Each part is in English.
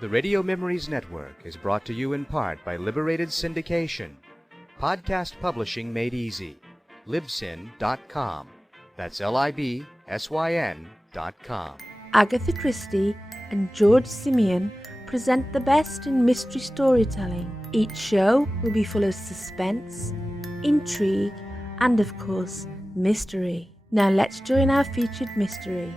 The Radio Memories Network is brought to you in part by Liberated Syndication. Podcast publishing made easy. Libsyn.com. That's Libsyn.com. Agatha Christie and George Simeon present the best in mystery storytelling. Each show will be full of suspense, intrigue, and of course, mystery. Now let's join our featured mystery.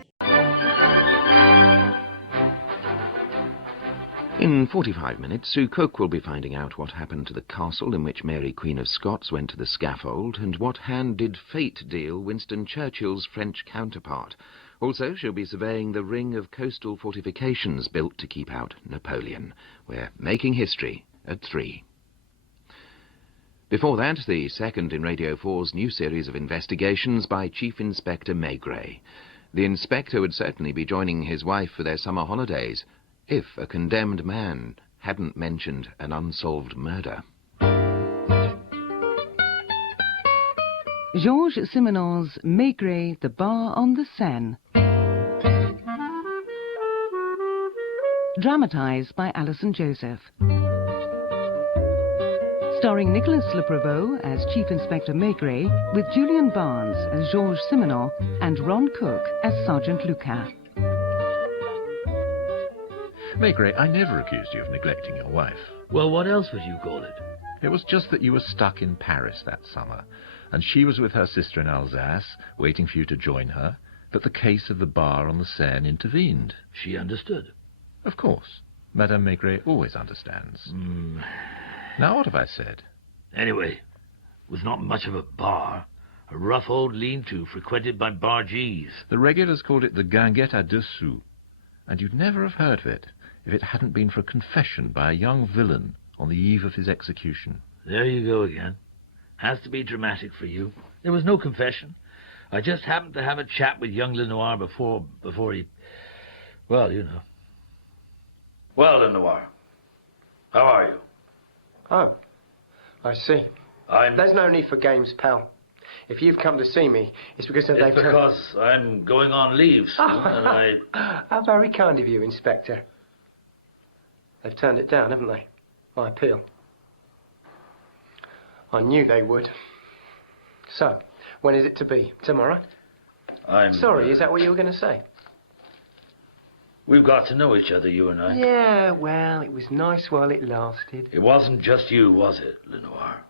In 45 minutes, Sue Cook will be finding out what happened to the castle in which Mary Queen of Scots went to the scaffold, and what hand did fate deal Winston Churchill's French counterpart. Also, she'll be surveying the ring of coastal fortifications built to keep out Napoleon. We're making history at 3. Before that, the second in Radio 4's new series of investigations by Chief Inspector Maigret. The inspector would certainly be joining his wife for their summer holidays if a condemned man hadn't mentioned an unsolved murder. Georges Simenon's Maigret, the Bar on the Seine. Dramatised by Alison Joseph. Starring Nicolas Le Prevost as Chief Inspector Maigret, with Julian Barnes as Georges Simenon and Ron Cook as Sergeant Lucas. Maigret, I never accused you of neglecting your wife. Well, what else would you call it? It was just that you were stuck in Paris that summer, and she was with her sister in Alsace, waiting for you to join her, but the case of the bar on the Seine intervened. She understood. Of course. Madame Maigret always understands. Now, what have I said? Anyway, it was not much of a bar. A rough old lean-to frequented by bargees. The regulars called it the Guinguette à 2 sous, and you'd never have heard of it if it hadn't been for a confession by a young villain on the eve of his execution. There you go again. Has to be dramatic for you. There was no confession. I just happened to have a chat with young Lenoir before he... Well, you know. Well, Lenoir, how are you? Oh, I see. There's no need for games, pal. If you've come to see me, it's because It's because I'm going on leave soon, and I... How very kind of you, Inspector. They've turned it down, haven't they? My appeal. I knew they would. So, when is it to be? Tomorrow? Sorry, is that what you were going to say? We've got to know each other, you and I. Yeah, well, it was nice while it lasted. It wasn't just you, was it, Lenoir?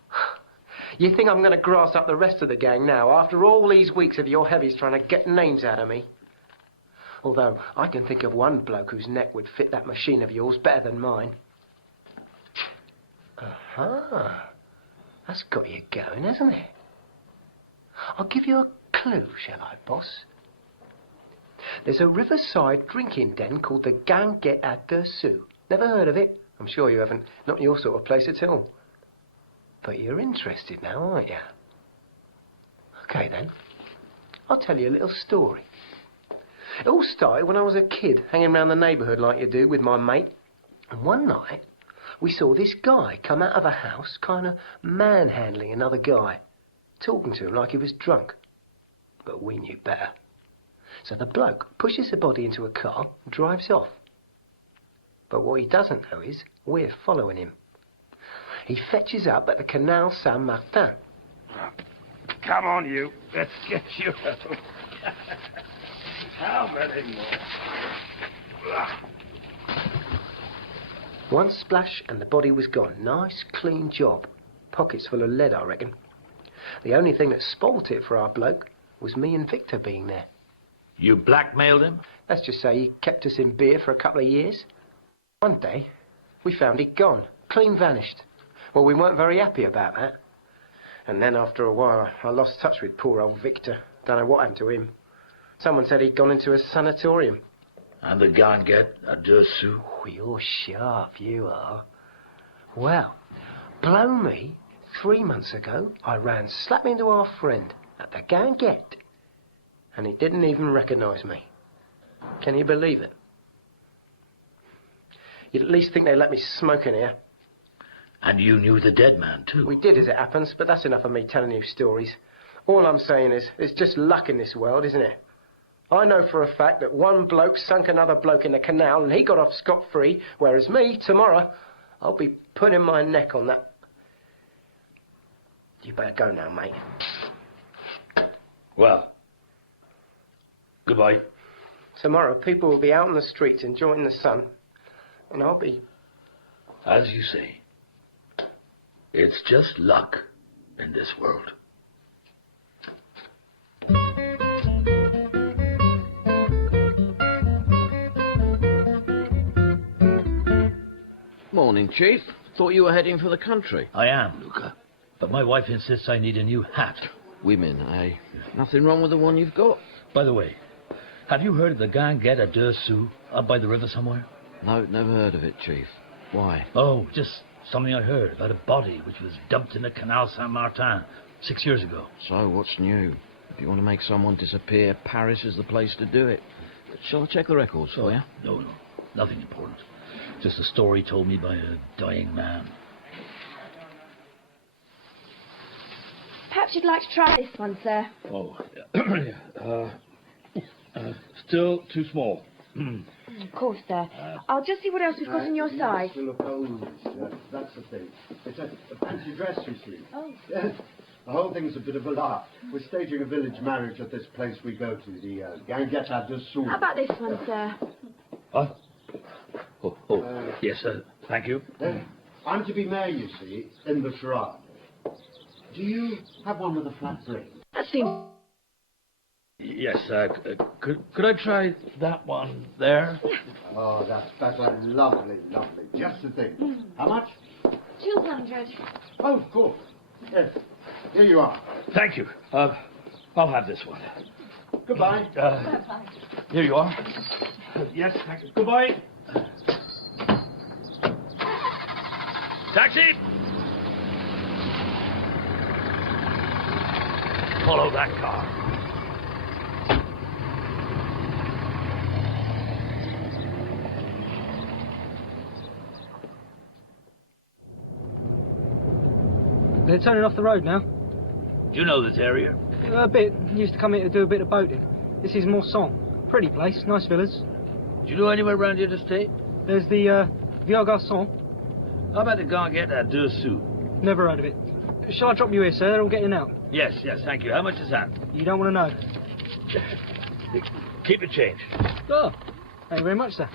You think I'm going to grass up the rest of the gang now, after all these weeks of your heavies trying to get names out of me? Although, I can think of one bloke whose neck would fit that machine of yours better than mine. Aha. That's got you going, hasn't it? I'll give you a clue, shall I, boss? There's a riverside drinking den called the Guinguette à 2 sous. Never heard of it? I'm sure you haven't. Not your sort of place at all. But you're interested now, aren't you? OK, then. I'll tell you a little story. It all started when I was a kid, hanging around the neighbourhood like you do with my mate. And one night, we saw this guy come out of a house, kind of manhandling another guy, talking to him like he was drunk. But we knew better. So the bloke pushes the body into a car and drives off. But what he doesn't know is we're following him. He fetches up at the Canal Saint-Martin. Come on, you. Let's get you out. How many more? One splash and the body was gone. Nice, clean job. Pockets full of lead, I reckon. The only thing that spoilt it for our bloke was me and Victor being there. You blackmailed him? Let's just say he kept us in beer for a couple of years. One day, we found he'd gone. Clean vanished. Well, we weren't very happy about that. And then after a while, I lost touch with poor old Victor. Don't know what happened to him. Someone said he'd gone into a sanatorium. And the Guinguette à 2 sous? Oh, you're sharp, you are. Well, blow me, 3 months ago, I ran slap into our friend at the Guinguette. And he didn't even recognise me. Can you believe it? You'd at least think they'd let me smoke in here. And you knew the dead man, too? We did, as it happens, but that's enough of me telling you stories. All I'm saying is, it's just luck in this world, isn't it? I know for a fact that one bloke sunk another bloke in the canal and he got off scot-free, whereas me, tomorrow, I'll be putting my neck on that. You better go now, mate. Well, goodbye. Tomorrow, people will be out in the streets enjoying the sun, and I'll be... As you say, it's just luck in this world. Morning, Chief. Thought you were heading for the country. I am, Luca. But my wife insists I need a new hat. Women, eh? Nothing wrong with the one you've got? By the way, have you heard of the Guinguette de Sceaux up by the river somewhere? No, never heard of it, Chief. Why? Oh, just something I heard about a body which was dumped in the Canal Saint-Martin 6 years ago. So, what's new? If you want to make someone disappear, Paris is the place to do it. Shall I check the records for you? No, nothing important. Just a story told me by a dying man. Perhaps you'd like to try this one, sir. Oh, still too small. Of course, sir. I'll just see what else we've got in your size. That's the thing. It's a fancy dress, you see. Oh. Yes. The whole thing's a bit of a laugh. We're staging a village marriage at this place we go to, the Guinguette de Sceaux. How about this one, sir? What? Yes, sir. Thank you. I'm to be mayor, you see, in the charade. Do you have one with a flat brim? That seems... Yes, could I try that one there? Oh, that's better. Lovely. Just the thing. How much? 200. Oh, of course. Yes. Here you are. Thank you. I'll have this one. Goodbye. Here you are. Yes, thank you. Goodbye. Taxi! Follow that car. They're turning off the road now. Do you know this area? A bit. Used to come here to do a bit of boating. This is Morson. Pretty place, nice villas. Do you know anywhere around here to stay? There's the Vieux Garçon. How about the Guinguette de Sceaux? Never heard of it. Shall I drop you here, sir? They're all getting out. Yes, thank you. How much is that? You don't want to know. Keep the change. Oh, thank you very much, sir.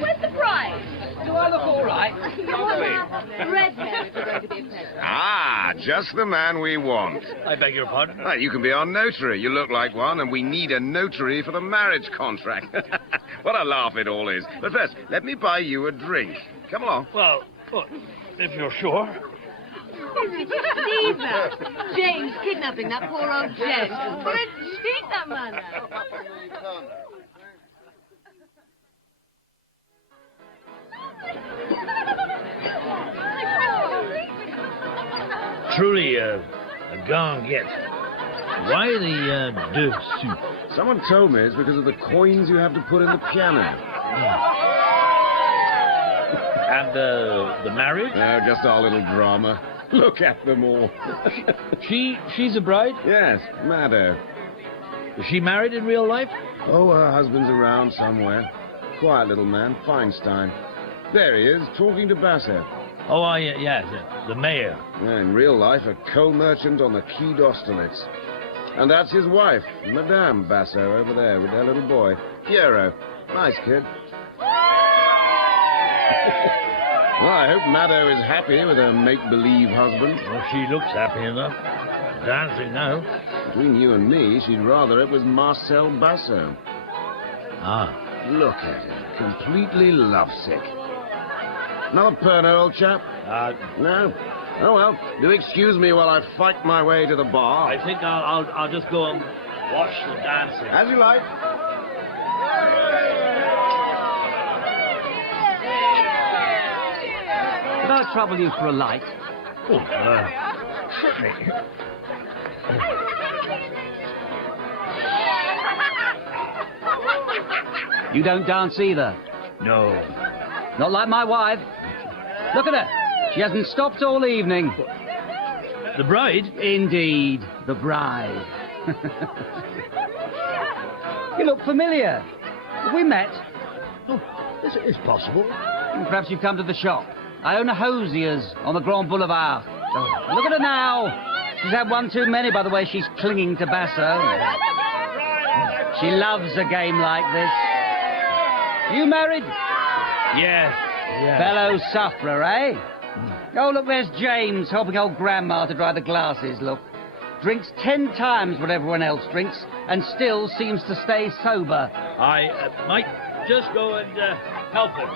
Where's the prize? Do I look all right? Red hair if you're going to be a peasant. Ah, just the man we want. I beg your pardon? You can be our notary. You look like one, and we need a notary for the marriage contract. What a laugh it all is. But first, let me buy you a drink. Come along. Well, if you're sure. Did you see that? James kidnapping that poor old gent. What a cheat that man had. Truly, a Guinguette. Why the de Sceaux? Someone told me it's because of the coins you have to put in the piano. And the marriage? Oh, just our little drama. Look at them all. She's a bride? Yes, Mado. Is she married in real life? Oh, her husband's around somewhere. Quiet little man, Feinstein. There he is, talking to Basso. Oh, yes, the mayor. Yeah, in real life, a coal merchant on the Quai d'Austerlitz. And that's his wife, Madame Basso, over there with their little boy, Piero. Nice kid. Well, I hope Mado is happy with her make-believe husband. Well, she looks happy enough. Dancing now. Between you and me, she'd rather it was Marcel Basso. Ah. Look at him, completely lovesick. Another Pernod, old chap? No? Oh, well, do excuse me while I fight my way to the bar. I think I'll just go and watch the dancing. As you like. Could I trouble you for a light? You don't dance either? No. Not like my wife. Look at her. She hasn't stopped all evening. The bride? Indeed, the bride. You look familiar. Have we met? Oh, this is possible. Perhaps you've come to the shop. I own a hosier's on the Grand Boulevard. Oh, look at her now. She's had one too many by the way she's clinging to Basso. She loves a game like this. You married? Yes. Fellow sufferer, eh? Oh, look, there's James helping old Grandma to dry the glasses, look. Drinks 10 times what everyone else drinks and still seems to stay sober. I might just go and help him.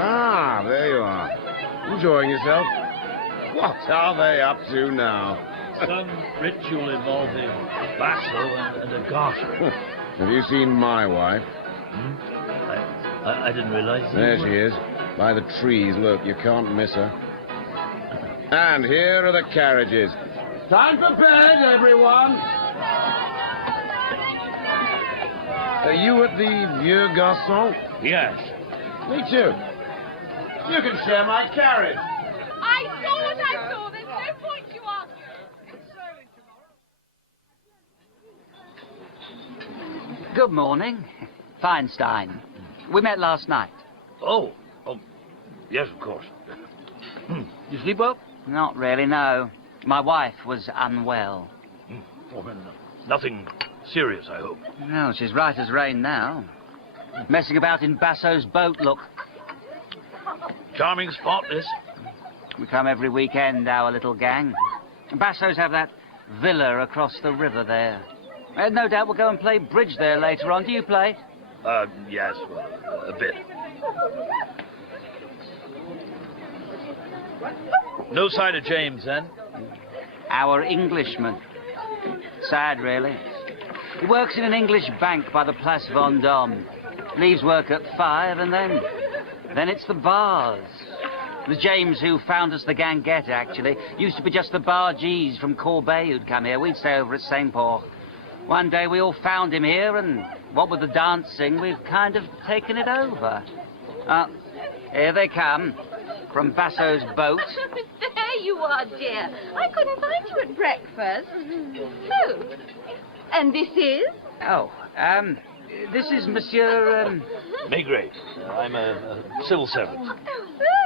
Ah, there you are. Enjoying yourself? What are they up to now? Some ritual involving Basso and a garter. Have you seen my wife? I didn't realize. There she is. By the trees, look, you can't miss her. And here are the carriages. Time for bed, everyone! Are you at the Vieux Garçon? Yes. Me too. You can share my carriage. I saw what I saw. There's no point you arguing. Good morning. Feinstein. We met last night. Oh, yes, of course. You sleep well? Not really, no. My wife was unwell. Oh, nothing serious, I hope. No, she's right as rain now. Messing about in Basso's boat, look. Charming spot, this. We come every weekend, our little gang. Basso's have that villa across the river there. No doubt we'll go and play bridge there later on. Do you play? Yes, well, a bit. No sign of James, then? Our Englishman. Sad, really. He works in an English bank by the Place Vendôme. Leaves work at 5, and then it's the bars. It was James who found us the Ganguette, actually. Used to be just the bargees from Corbeil who'd come here. We'd stay over at St. Paul. One day we all found him here, and what with the dancing, we've kind of taken it over. Here they come, from Basso's boat. There you are, dear. I couldn't find you at breakfast. Oh. And this is? Oh, this is Monsieur, Maigret. I'm a civil servant.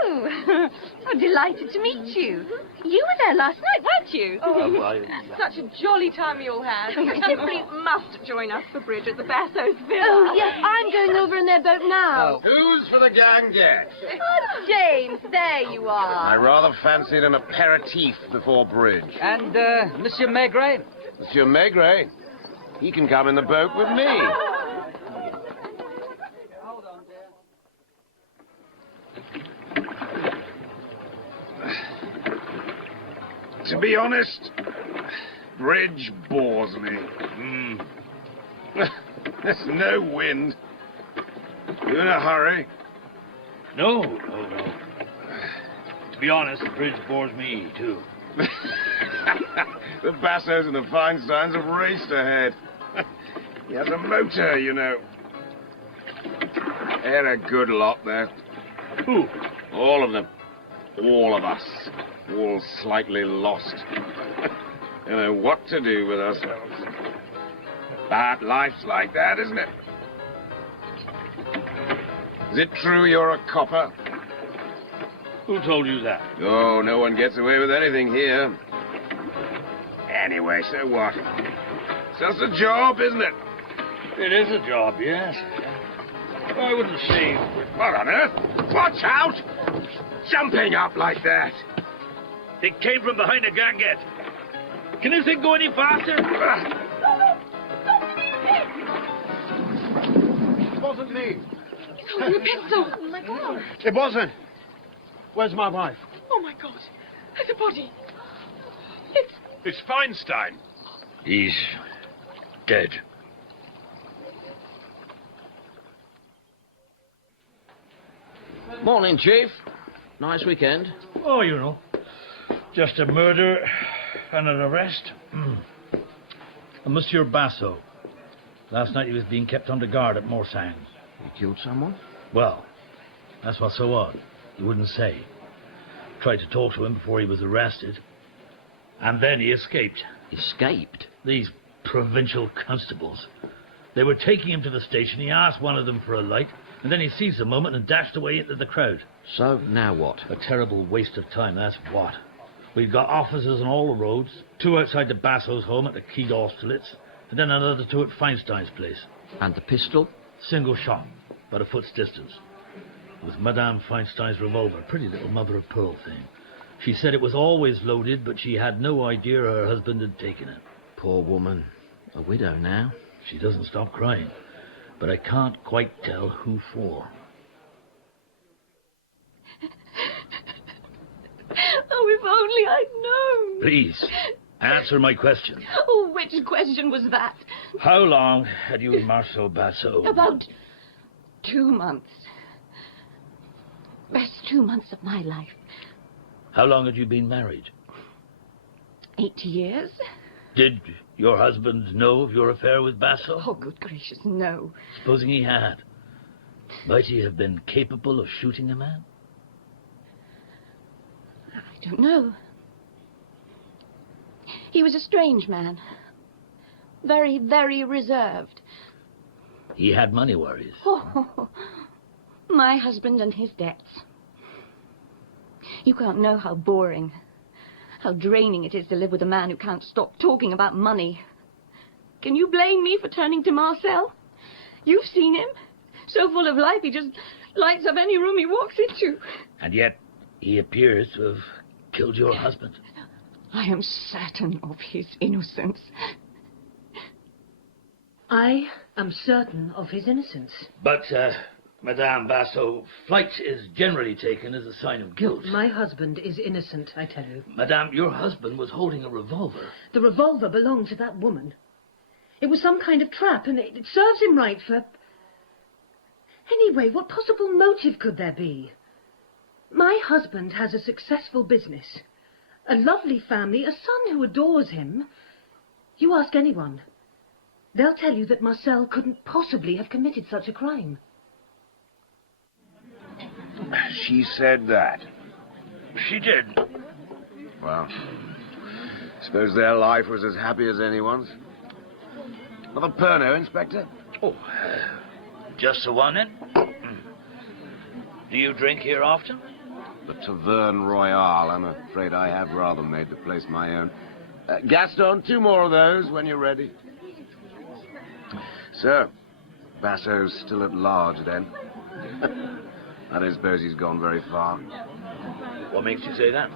Oh, I'm delighted to meet you. You were there last night, weren't you? Such a jolly time you all had. You simply must join us for bridge at the Basso's Villa. Oh, yes, I'm going over in their boat now. Who's for the Ganguette? Oh, James, there you are. I rather fancied an aperitif before bridge. And, Monsieur Maigret? Monsieur Maigret? He can come in the boat with me. Hold on, dear. To be honest, bridge bores me. There's no wind. You in a hurry? No. To be honest, the bridge bores me, too. The Bassos and the Feinsteins have raced ahead. He has a motor, you know. They're a good lot, there. Who? All of them. All of us. All slightly lost. Don't know what to do with ourselves. But life's like that, isn't it? Is it true you're a copper? Who told you that? Oh, no one gets away with anything here. Anyway, so what? It's just a job, isn't it? It is a job, yes. I wouldn't say... What on earth? Watch out! Jumping up like that. It came from behind the Ganguette. Can this thing go any faster? It wasn't me. He's holding a pistol. Oh, my God. It wasn't. Where's my wife? Oh, my God. There's a body. It's Feinstein. He's dead. Morning, Chief. Nice weekend. Oh, you know. Just a murder and an arrest. Monsieur Basso. Last night he was being kept under guard at Morsangs. You killed someone? Well, that's what's so odd. He wouldn't say. tried to talk to him before he was arrested. And then he escaped. Escaped? These provincial constables. They were taking him to the station. He asked one of them for a light, and then he seized the moment and dashed away into the crowd. So, now what? A terrible waste of time, that's what. We've got officers on all the roads, 2 outside the Basso's home at the Quai d'Austerlitz, and then another 2 at Feinstein's place. And the pistol? Single shot, about a foot's distance. It was Madame Feinstein's revolver, pretty little mother-of-pearl thing. She said it was always loaded, but she had no idea her husband had taken it. Poor woman. A widow now. She doesn't stop crying, but I can't quite tell who for. Oh, if only I'd known. Please, answer my question. Oh, which question was that? How long had you and Marcel Basso? About 2 months. Best 2 months of my life. How long had you been married? 8 years. Did your husband know of your affair with Basso? Oh, good gracious, no. Supposing he had, might he have been capable of shooting a man? I don't know. He was a strange man. Very, very reserved. He had money worries. Oh, my husband and his debts. You can't know how boring, how draining it is to live with a man who can't stop talking about money. Can you blame me for turning to Marcel? You've seen him. So full of life, he just lights up any room he walks into. And yet, he appears to have killed your husband. I am certain of his innocence. I am certain of his innocence. But, Madame Basso, flight is generally taken as a sign of guilt. My husband is innocent, I tell you. Madame, your husband was holding a revolver. The revolver belonged to that woman. It was some kind of trap, and it serves him right for... Anyway, what possible motive could there be? My husband has a successful business, a lovely family, a son who adores him. You ask anyone. They'll tell you that Marcel couldn't possibly have committed such a crime. She said that. She did. Well, suppose their life was as happy as anyone's. Another Pernod, Inspector? Oh, just the one, then? Do you drink here often? The Taverne Royale. I'm afraid I have rather made the place my own. Gaston, 2 more of those when you're ready. Sir, Basso's still at large, then. I don't suppose he's gone very far. What makes you say that?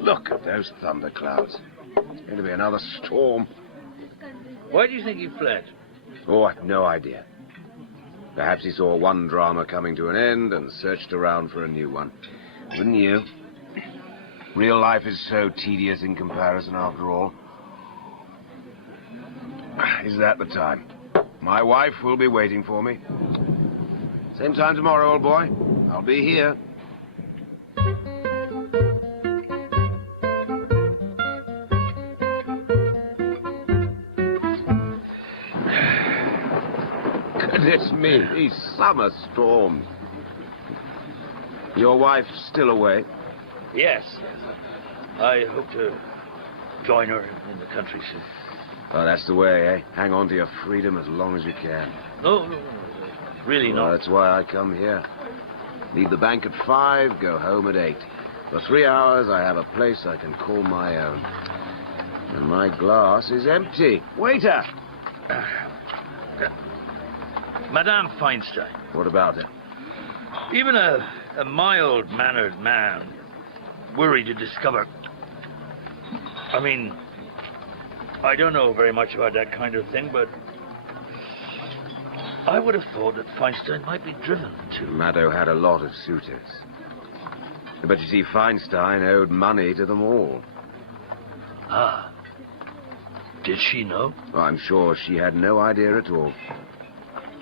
Look at those thunderclouds. It's going to be another storm. Why do you think he fled? Oh, I've no idea. Perhaps he saw one drama coming to an end and searched around for a new one. Wouldn't you? Real life is so tedious in comparison, after all. Is that the time? My wife will be waiting for me. Same time tomorrow, old boy. I'll be here. Goodness me, these summer storms. Your wife's still away? Yes. I hope to join her in the country soon. Oh, that's the way, eh? Hang on to your freedom as long as you can. No. Really not. That's why I come here. Leave the bank at 5, go home at 8. For 3 hours, I have a place I can call my own. And my glass is empty. Waiter! Madame Feinstein. What about her? Even a mild-mannered man worried to discover... I mean, I don't know very much about that kind of thing, but I would have thought that Feinstein might be driven to... Maddo had a lot of suitors. But you see, Feinstein owed money to them all. Ah. Did she know? Well, I'm sure she had no idea at all.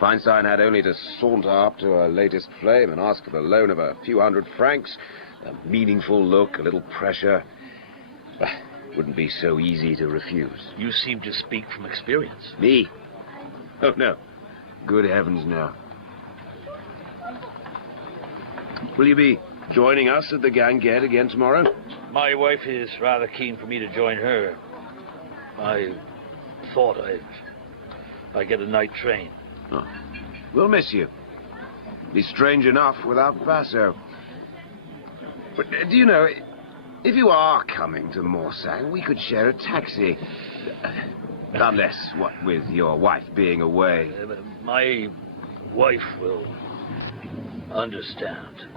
Feinstein had only to saunter up to her latest flame and ask for the loan of a few hundred francs. A meaningful look, a little pressure. Wouldn't be so easy to refuse. You seem to speak from experience. Me? Oh, no. Good heavens, no. Will you be Joining us at the Ganguette again tomorrow? My wife is rather keen for me to join her. I thought I'd get a night train. Oh. We'll miss you. Be strange enough without Basso. But do you know, if you are coming to Morsang, we could share a taxi. Unless, what with your wife being away. My wife will understand.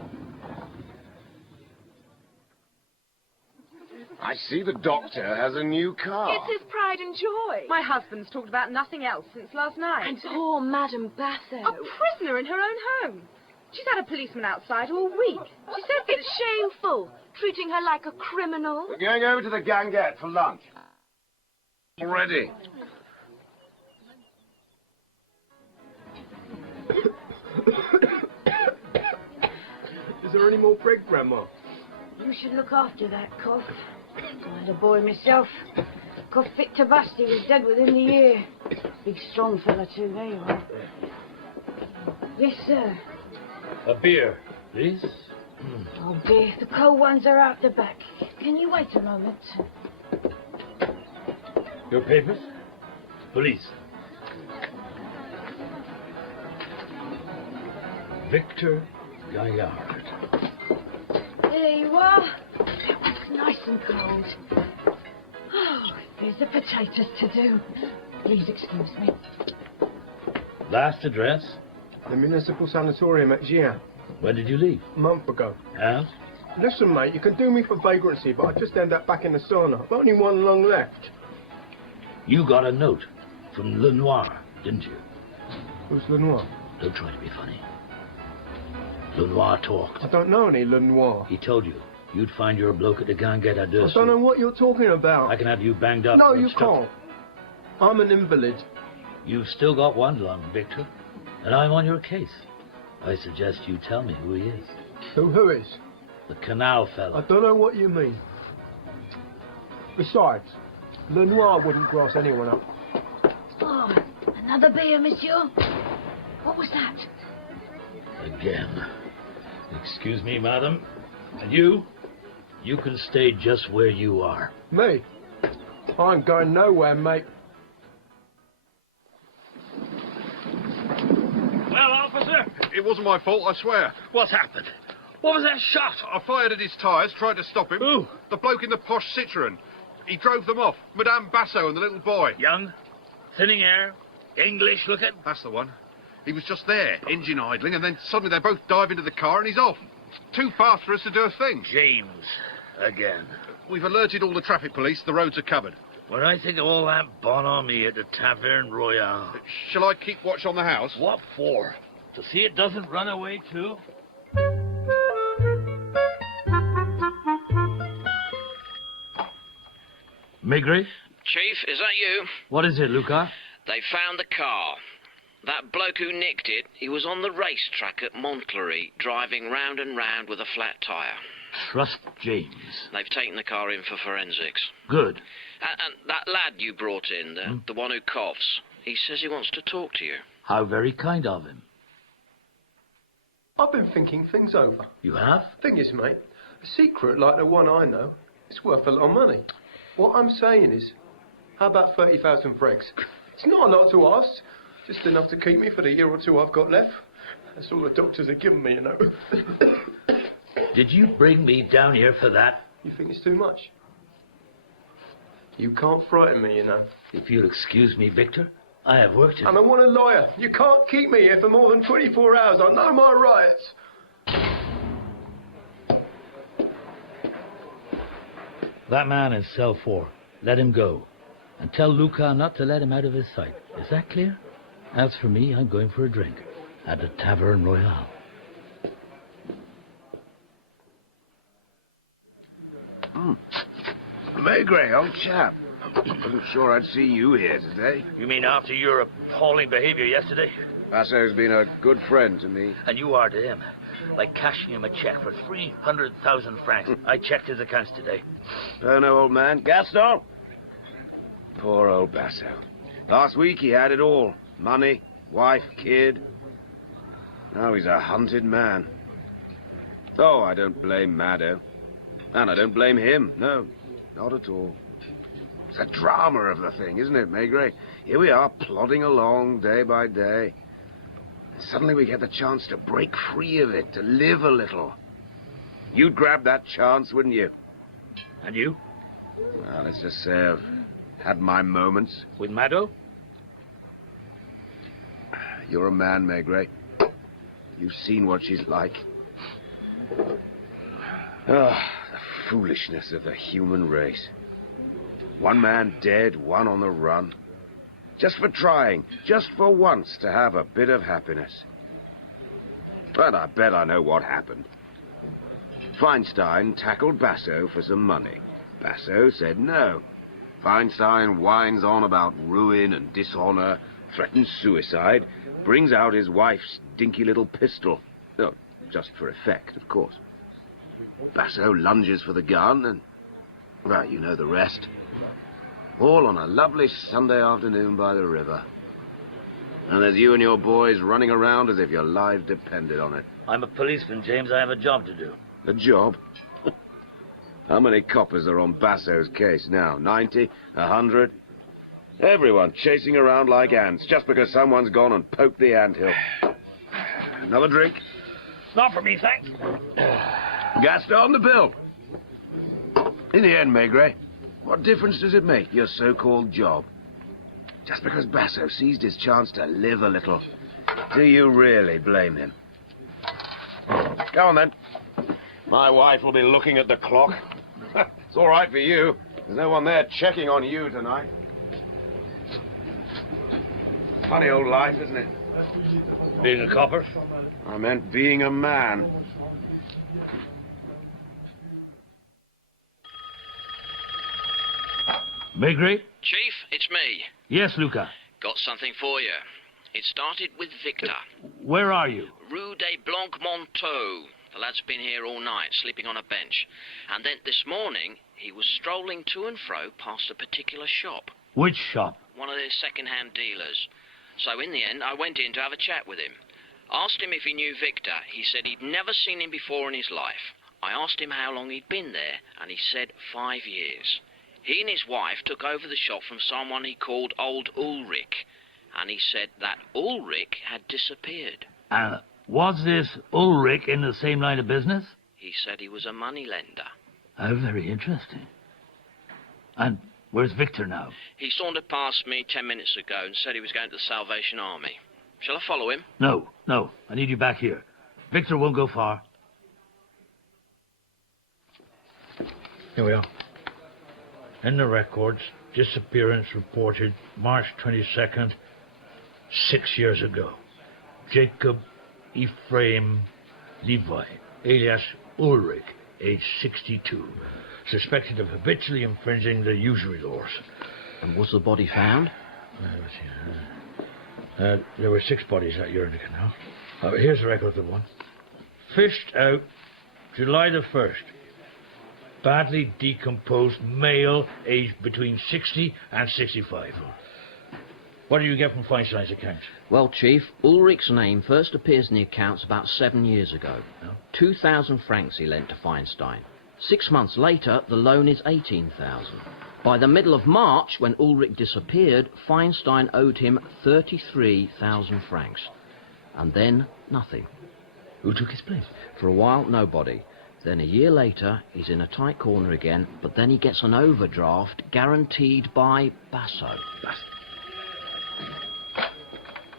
I see the doctor has a new car. It's his pride and joy. My husband's talked about nothing else since last night. And poor Madame Basso. A prisoner in her own home. She's had a policeman outside all week. She says that It's shameful, treating her like a criminal. We're going over to the Ganguette for lunch. Already. Is there any more bread, Grandma? You should look after that cough. I had a boy myself. Cough fit to bust. He was dead within the year. Big, strong fella, too. There you are. Yes, sir. A beer, please. Oh, dear. The cold ones are out the back. Can you wait a moment? Your papers? Police. Victor Gaillard. There you are. That one's nice and cold. Oh, there's the potatoes to do. Please excuse me. Last address? The municipal sanatorium at Gien. When did you leave? A month ago. And? Listen, mate, you can do me for vagrancy, but I just end up back in the sauna. I've only one lung left. You got a note from Lenoir, didn't you? Who's Lenoir? Don't try to be funny. Lenoir talked. I don't know any Lenoir. He told you you'd find your bloke at the Ganguette à Deux. I don't know what you're talking about. I can have you banged up. No, you can't. I'm an invalid. You've still got one lung, Victor, and I'm on your case. I suggest you tell me who he is. Who is? The canal fellow. I don't know what you mean. Besides, Lenoir wouldn't grass anyone up. Oh, another beer, monsieur? What was that? Again. Excuse me, madam. And you can stay just where you are. Me? I ain't going nowhere, mate. Well, officer? It wasn't my fault, I swear. What's happened? What was that shot? I fired at his tyres, tried to stop him. Who? The bloke in the posh Citroen. He drove them off. Madame Basso and the little boy. Young, thinning hair, English looking. That's the one. He was just there, engine idling, and then suddenly they both dive into the car and he's off. Too fast for us to do a thing. James, again. We've alerted all the traffic police. The roads are covered. When I think of all that bonhomie at the Taverne Royale. Shall I keep watch on the house? What for? To see it doesn't run away, too? Maigret? Chief, is that you? What is it, Luca? They found the car. That bloke who nicked it, he was on the racetrack at Montclair, driving round and round with a flat tyre. Trust James. They've taken the car in for forensics. Good. And that lad you brought in, the one who coughs, he says he wants to talk to you. How very kind of him. I've been thinking things over. You have? Thing is, mate, a secret like the one I know is worth a lot of money. What I'm saying is, how about 30,000 francs? It's not a lot to ask. Just enough to keep me for the year or two I've got left. That's all the doctors have given me, you know. Did you bring me down here for that? You think it's too much? You can't frighten me, you know. If you'll excuse me, Victor, I have work to do. And I want a lawyer. You can't keep me here for more than 24 hours. I know my rights. That man is cell 4. Let him go. And tell Luca not to let him out of his sight. Is that clear? As for me, I'm going for a drink at the Taverne Royale. Maigret, old chap. Wasn't sure I'd see you here today. You mean after your appalling behavior yesterday? Basso's been a good friend to me. And you are to him. Like cashing him a cheque for 300,000 francs. I checked his accounts today. Don't know, old man. Gaston? Poor old Basso. Last week he had it all. Money, wife, kid. Now he's a hunted man. Oh, I don't blame Maddo. And I don't blame him. No, not at all. It's the drama of the thing, isn't it, Maigret? Here we are, plodding along day by day. And suddenly we get the chance to break free of it, to live a little. You'd grab that chance, wouldn't you? And you? Well, let's just say I've had my moments. With Maddo? You're a man, Maigret. You've seen what she's like. The foolishness of the human race. One man dead, one on the run. Just for trying, just for once, to have a bit of happiness. But I bet I know what happened. Feinstein tackled Basso for some money. Basso said no. Feinstein whines on about ruin and dishonor, threatens suicide, brings out his wife's dinky little pistol. Oh, just for effect, of course. Basso lunges for the gun and, well, you know the rest. All on a lovely Sunday afternoon by the river. And there's you and your boys running around as if your lives depended on it. I'm a policeman, James. I have a job to do. A job? How many coppers are on Basso's case now? 90? 100? Everyone chasing around like ants just because someone's gone and poked the anthill. Another drink? Not for me, thanks. Gaston, the bill. In the end, Maigret, what difference does it make, your so-called job? Just because Basso seized his chance to live a little. Do you really blame him? Go on, then. My wife will be looking at the clock. It's all right for you. There's no one there checking on you tonight. Funny old life, isn't it? Being a copper? I meant being a man. Maigret? Chief, it's me. Yes, Luca. Got something for you. It started with Victor. Where are you? Rue des Blancs-Manteaux. The lad's been here all night, sleeping on a bench. And then this morning, he was strolling to and fro past a particular shop. Which shop? One of their second-hand dealers. So in the end, I went in to have a chat with him. Asked him if he knew Victor. He said he'd never seen him before in his life. I asked him how long he'd been there, and he said 5 years. He and his wife took over the shop from someone he called Old Ulrich, and he said that Ulrich had disappeared. Was this Ulrich in the same line of business? He said he was a moneylender. Oh, very interesting. And where's Victor now? He sauntered past me 10 minutes ago and said he was going to the Salvation Army. Shall I follow him? No. I need you back here. Victor won't go far. Here we are. In the records, disappearance reported March 22nd, 6 years ago. Jacob Ephraim Levi, alias Ulrich, age 62, suspected of habitually infringing the usury laws. And was the body found? There were 6 bodies at Urinary Canal. Here's the record of one. Fished out July the 1st. Badly decomposed male, aged between 60 and 65. What do you get from Feinstein's accounts? Well, Chief, Ulrich's name first appears in the accounts about 7 years ago. 2,000 francs he lent to Feinstein. 6 months later, the loan is 18,000. By the middle of March, when Ulrich disappeared, Feinstein owed him 33,000 francs. And then, nothing. Who took his place? For a while, nobody. Then a year later, he's in a tight corner again, but then he gets an overdraft guaranteed by Basso.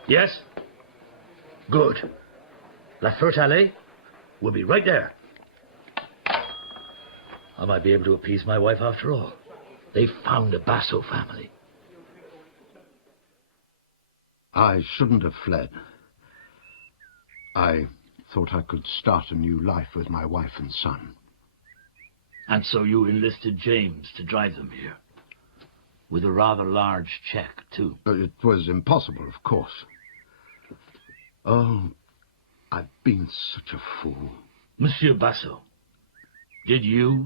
Yes? Good. La Fertale will be right there. I might be able to appease my wife after all. They found a Basso family. I shouldn't have fled. I thought I could start a new life with my wife and son. And so you enlisted James to drive them here? With a rather large cheque, too. It was impossible, of course. Oh, I've been such a fool. Monsieur Basso, did you...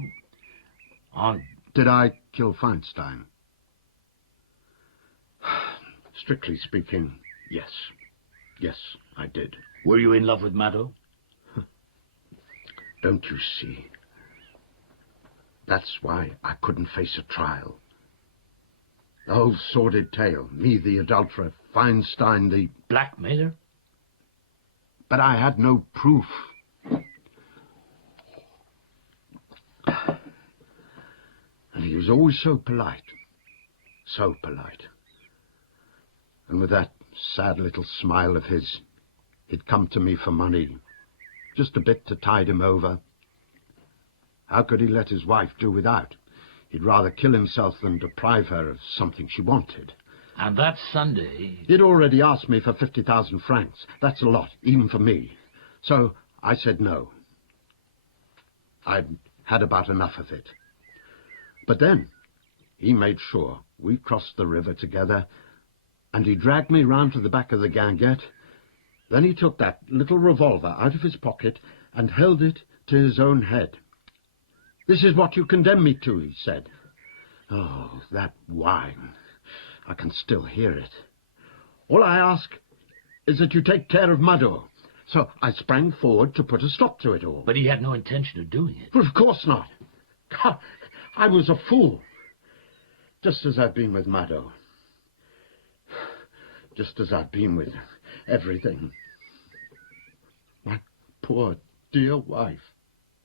Did I kill Feinstein? Strictly speaking, yes. Yes, I did. Were you in love with Maddo? Don't you see? That's why I couldn't face a trial. The whole sordid tale, me the adulterer, Feinstein the... Blackmailer? But I had no proof. And he was always so polite. So polite. And with that sad little smile of his, he'd come to me for money. Just a bit to tide him over. How could he let his wife do without? He'd rather kill himself than deprive her of something she wanted. And that Sunday... He'd already asked me for 50,000 francs. That's a lot, even for me. So I said no. I'd had about enough of it. But then he made sure we crossed the river together, and he dragged me round to the back of the guinguette. Then he took that little revolver out of his pocket and held it to his own head. "This is what you condemn me to," he said. Oh, that whine. I can still hear it. "All I ask is that you take care of Mado." So I sprang forward to put a stop to it all. But he had no intention of doing it. But of course not. God, I was a fool. Just as I've been with Mado. Just as I've been with everything. My poor, dear wife.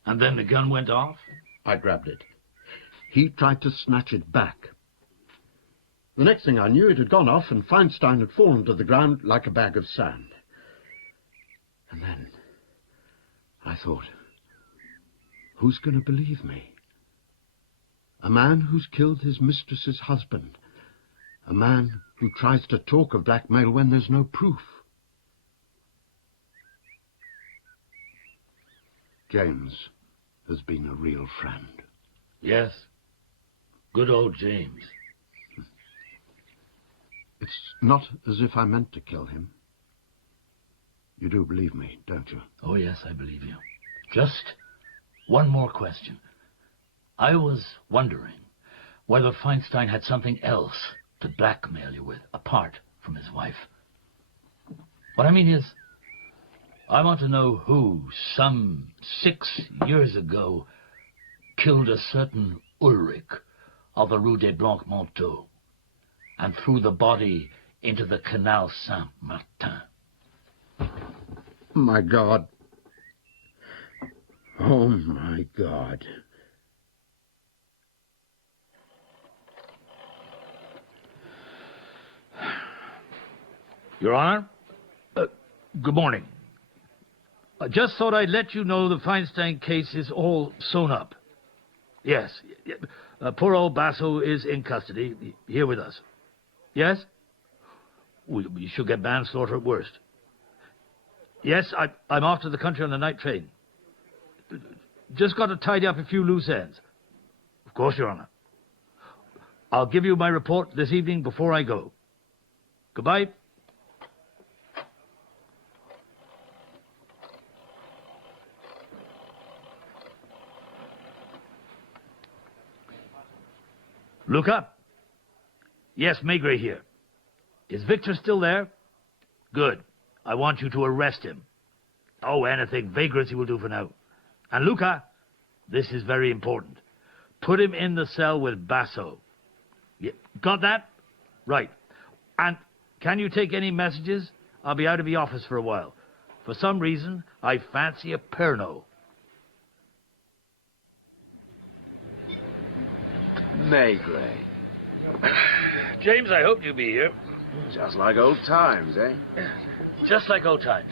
And then the gun went off? I grabbed it. He tried to snatch it back. The next thing I knew, it had gone off and Feinstein had fallen to the ground like a bag of sand. And then I thought, who's going to believe me? A man who's killed his mistress's husband. A man who tries to talk of blackmail when there's no proof. James has been a real friend. Yes. Good old James. It's not as if I meant to kill him. You do believe me, don't you? Oh, yes, I believe you. Just one more question. I was wondering whether Feinstein had something else to blackmail you with, apart from his wife. What I mean is, I want to know who, some 6 years ago, killed a certain Ulrich of the Rue des Blancs-Manteaux and threw the body into the Canal Saint-Martin. My God. Oh, my God. Your Honor, good morning. I just thought I'd let you know the Feinstein case is all sewn up. Yes, poor old Basso is in custody, here with us. Yes? We should get manslaughter at worst. Yes, I'm off to the country on the night train. Just got to tidy up a few loose ends. Of course, Your Honor. I'll give you my report this evening before I go. Goodbye. Luca? Yes, Maigret here. Is Victor still there? Good. I want you to arrest him. Oh, anything. Vagrancy will do for now. And Luca, this is very important. Put him in the cell with Basso. Got that? Right. And can you take any messages? I'll be out of the office for a while. For some reason, I fancy a Pernod. Maigret. James, I hoped you'd be here. Just like old times, eh? Just like old times.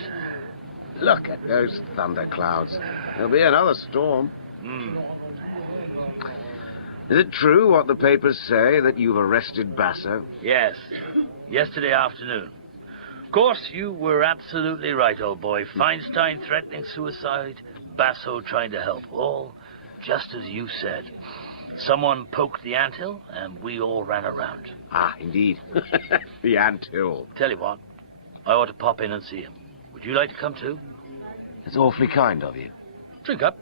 Look at those thunderclouds. There'll be another storm. Is it true what the papers say, that you've arrested Basso? Yes. Yesterday afternoon. Of course, you were absolutely right, old boy. Feinstein threatening suicide, Basso trying to help. All just as you said. Someone poked the anthill, and we all ran around. Ah, indeed. The anthill. Tell you what, I ought to pop in and see him. Would you like to come too? It's awfully kind of you. Drink up.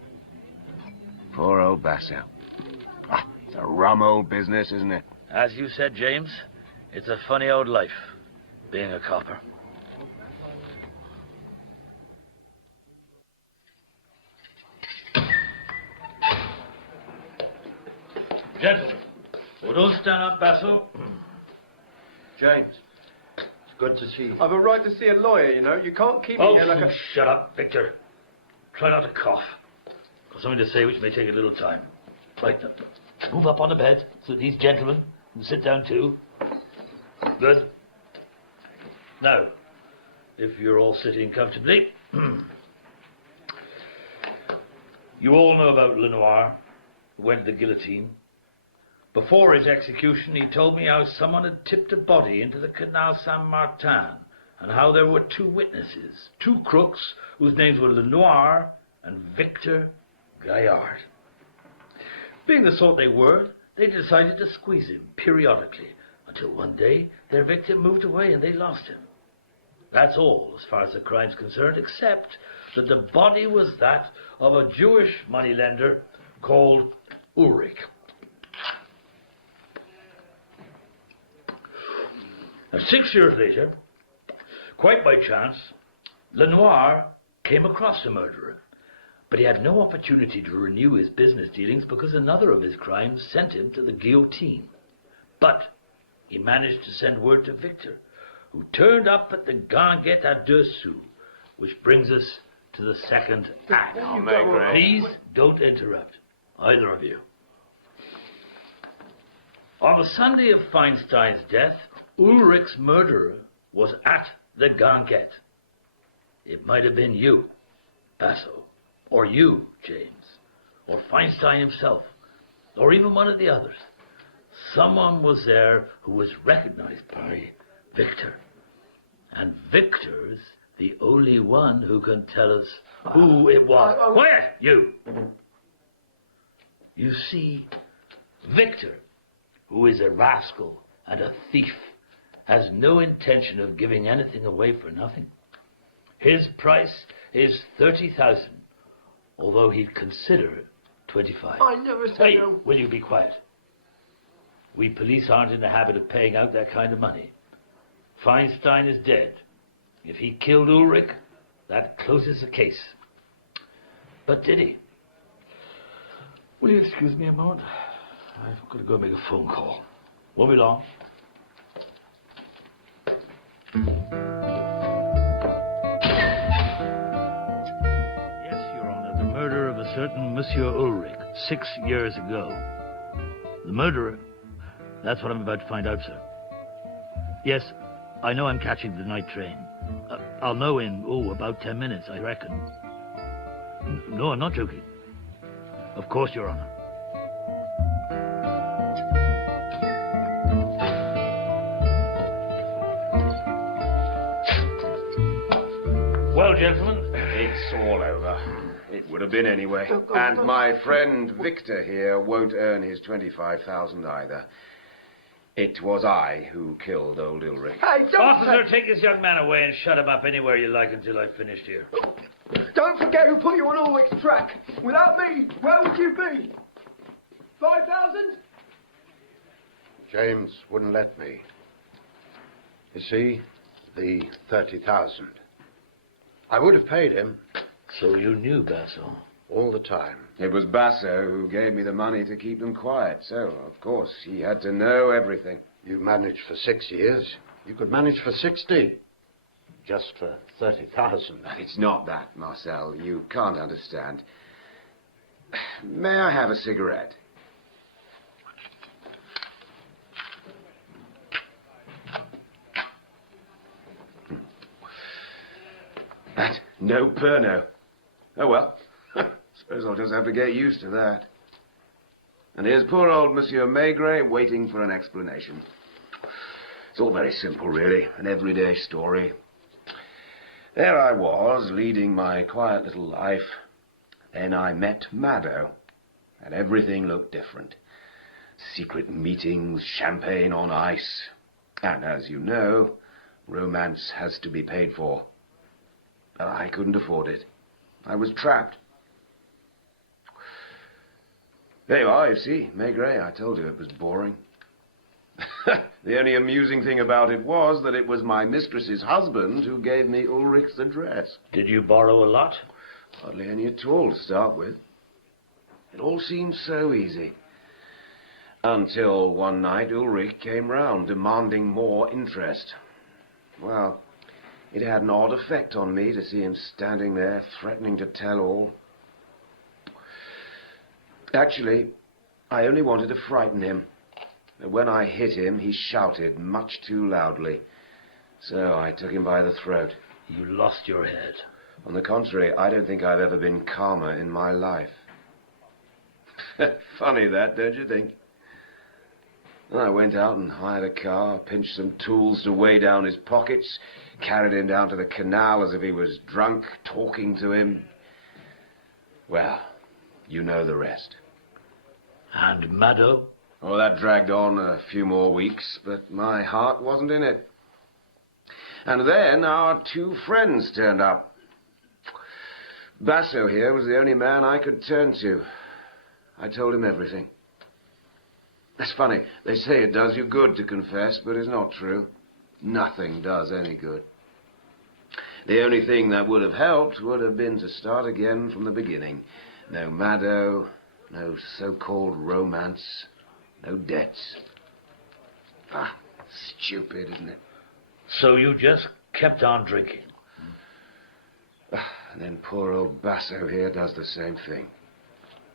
Poor old Basso. Ah, it's a rum old business, isn't it? As you said, James, it's a funny old life, being a copper. Gentlemen, well, don't stand up, Basil. James. It's good to see you. I've a right to see a lawyer, you know. You can't keep me here like a... Shut up, Victor. Try not to cough. Got something to say which may take a little time. Right, move up on the bed so these gentlemen can sit down too. Good. Now, if you're all sitting comfortably, you all know about Lenoir, who went to the guillotine. Before his execution, he told me how someone had tipped a body into the Canal Saint-Martin, and how there were two witnesses, two crooks, whose names were Lenoir and Victor Gaillard. Being the sort they were, they decided to squeeze him periodically, until one day their victim moved away and they lost him. That's all as far as the crime's concerned, except that the body was that of a Jewish moneylender called Ulrich. Now, 6 years later, quite by chance, Lenoir came across the murderer, but he had no opportunity to renew his business dealings because another of his crimes sent him to the guillotine. But he managed to send word to Victor, who turned up at the Guinguette à Deux Sous, which brings us to the second act. Please don't interrupt, either of you. On the Sunday of Feinstein's death, Ulrich's murderer was at the Guinguette. It might have been you, Basso, or you, James, or Feinstein himself, or even one of the others. Someone was there who was recognized by Victor. And Victor's the only one who can tell us who it was. Quiet, you! You see, Victor, who is a rascal and a thief, has no intention of giving anything away for nothing. His price is 30,000, although he'd consider 25. I never said Hey, no. will you be quiet? We police aren't in the habit of paying out that kind of money. Feinstein is dead. If he killed Ulrich, that closes the case. But did he? Will you excuse me a moment? I've got to go make a phone call. Won't be long. Yes, Your Honor, the murder of a certain Monsieur Ulrich, 6 years ago. The murderer? That's what I'm about to find out, sir. Yes, I know I'm catching the night train. I'll know in, about 10 minutes, I reckon. No, I'm not joking. Of course, Your Honor. Well, gentlemen, it's all over. It would have been anyway. And my friend Victor here won't earn his 25,000 either. It was I who killed old Ulrich. Hey, Officer, take this young man away and shut him up anywhere you like until I've finished here. Don't forget who put you on Ulrich's track. Without me, where would you be? 5,000? James wouldn't let me. You see, the 30,000. I would have paid him. So you knew Basso? All the time. It was Basso who gave me the money to keep them quiet, so, of course, he had to know everything. You managed for 6 years. You could manage for 60. Just for 30,000. It's not that, Marcel. You can't understand. May I have a cigarette? That, no Pernod. Oh, well. Suppose I'll just have to get used to that. And here's poor old Monsieur Maigret waiting for an explanation. It's all very simple, really. An everyday story. There I was, leading my quiet little life. Then I met Mado, and everything looked different. Secret meetings, champagne on ice. And as you know, romance has to be paid for. But I couldn't afford it. I was trapped. There you are, you see, Maigret. I told you it was boring. The only amusing thing about it was that it was my mistress's husband who gave me Ulrich's address. Did you borrow a lot? Hardly any at all to start with. It all seemed so easy. Until one night Ulrich came round, demanding more interest. Well, it had an odd effect on me to see him standing there, threatening to tell all. Actually, I only wanted to frighten him. But when I hit him, he shouted much too loudly. So I took him by the throat. You lost your head. On the contrary, I don't think I've ever been calmer in my life. Funny that, don't you think? I went out and hired a car, pinched some tools to weigh down his pockets, carried him down to the canal as if he was drunk, talking to him. Well, you know the rest. And Mado? Oh, that dragged on a few more weeks, but my heart wasn't in it. And then our two friends turned up. Basso here was the only man I could turn to. I told him everything. That's funny. They say it does you good to confess, but it's not true. Nothing does any good. The only thing that would have helped would have been to start again from the beginning. No Mado, no so-called romance, no debts. Ah, stupid, isn't it? So you just kept on drinking? And then poor old Basso here does the same thing.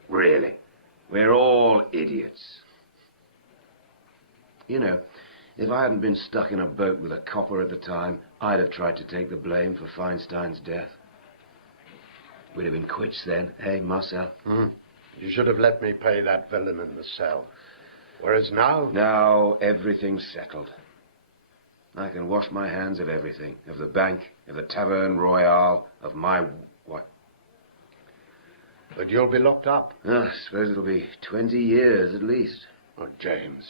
Really. We're all idiots. You know, if I hadn't been stuck in a boat with a copper at the time, I'd have tried to take the blame for Feinstein's death. We'd have been quits then, eh, Marcel? You should have let me pay that villain in the cell. Whereas now... Now everything's settled. I can wash my hands of everything. Of the bank, of the Taverne Royale, of my... what? But you'll be locked up. I suppose it'll be 20 years at least. Oh, James,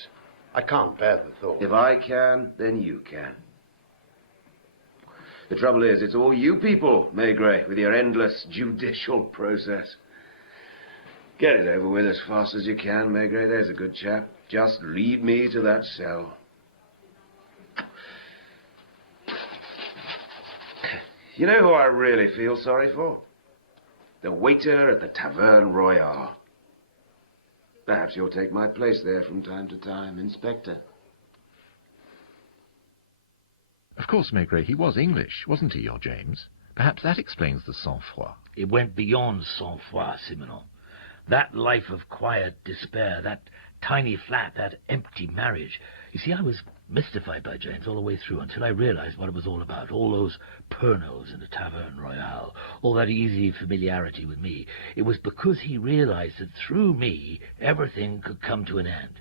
I can't bear the thought. If I can, then you can. The trouble is, it's all you people, Maigret, with your endless judicial process. Get it over with as fast as you can, Maigret. There's a good chap. Just lead me to that cell. You know who I really feel sorry for? The waiter at the Taverne Royale. Perhaps you'll take my place there from time to time, Inspector. Of course, Maigret, he was English, wasn't he, your James? Perhaps that explains the sang-froid. It went beyond sang-froid, Simenon. That life of quiet despair, that tiny flat, that empty marriage. You see, I was mystified by James all the way through until I realized what it was all about. All those Pernod in the Taverne Royale, all that easy familiarity with me. It was because he realized that through me, everything could come to an end.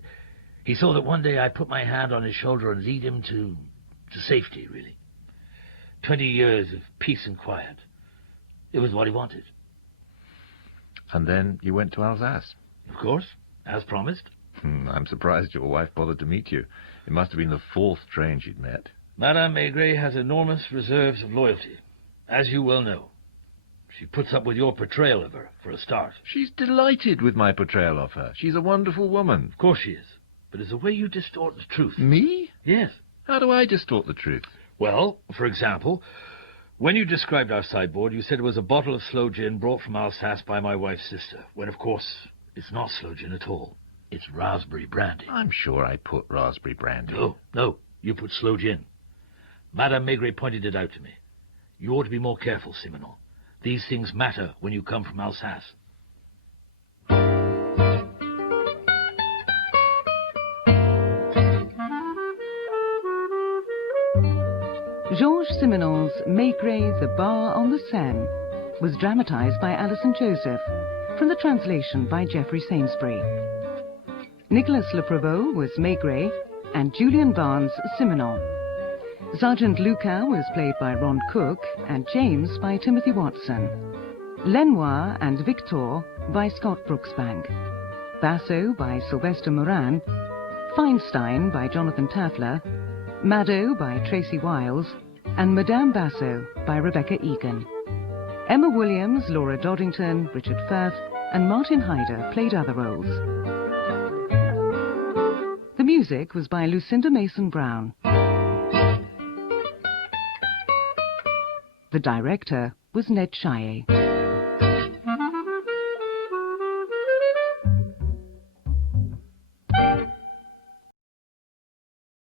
He saw that one day I'd put my hand on his shoulder and lead him to safety, really. 20 years of peace and quiet. It was what he wanted. And then you went to Alsace? Of course, as promised. I'm surprised your wife bothered to meet you. It must have been the 4th train she'd met. Madame Maigret has enormous reserves of loyalty, as you well know. She puts up with your portrayal of her, for a start. She's delighted with my portrayal of her. She's a wonderful woman. Of course she is. But it's the way you distort the truth. Me? Yes. How do I distort the truth? Well, for example, when you described our sideboard, you said it was a bottle of sloe gin brought from Alsace by my wife's sister, when, of course, it's not sloe gin at all. It's raspberry brandy. I'm sure I put raspberry brandy. No, you put sloe gin. Madame Maigret pointed it out to me. You ought to be more careful, Simenon. These things matter when you come from Alsace. Georges Simenon's Maigret, the Bar on the Seine was dramatized by Alison Joseph, from the translation by Geoffrey Sainsbury. Nicolas Le Prevost was Maigret, and Julian Barnes Simenon. Sergeant Lucas was played by Ron Cook, and James by Timothy Watson. Lenoir and Victor by Scott Brooksbank. Basso by Sylvester Moran. Feinstein by Jonathan Tafler. Mado by Tracy Wiles, and Madame Basso by Rebecca Egan. Emma Williams, Laura Doddington, Richard Firth, and Martin Hyder played other roles. The music was by Lucinda Mason-Brown. The director was Ned Chaillet.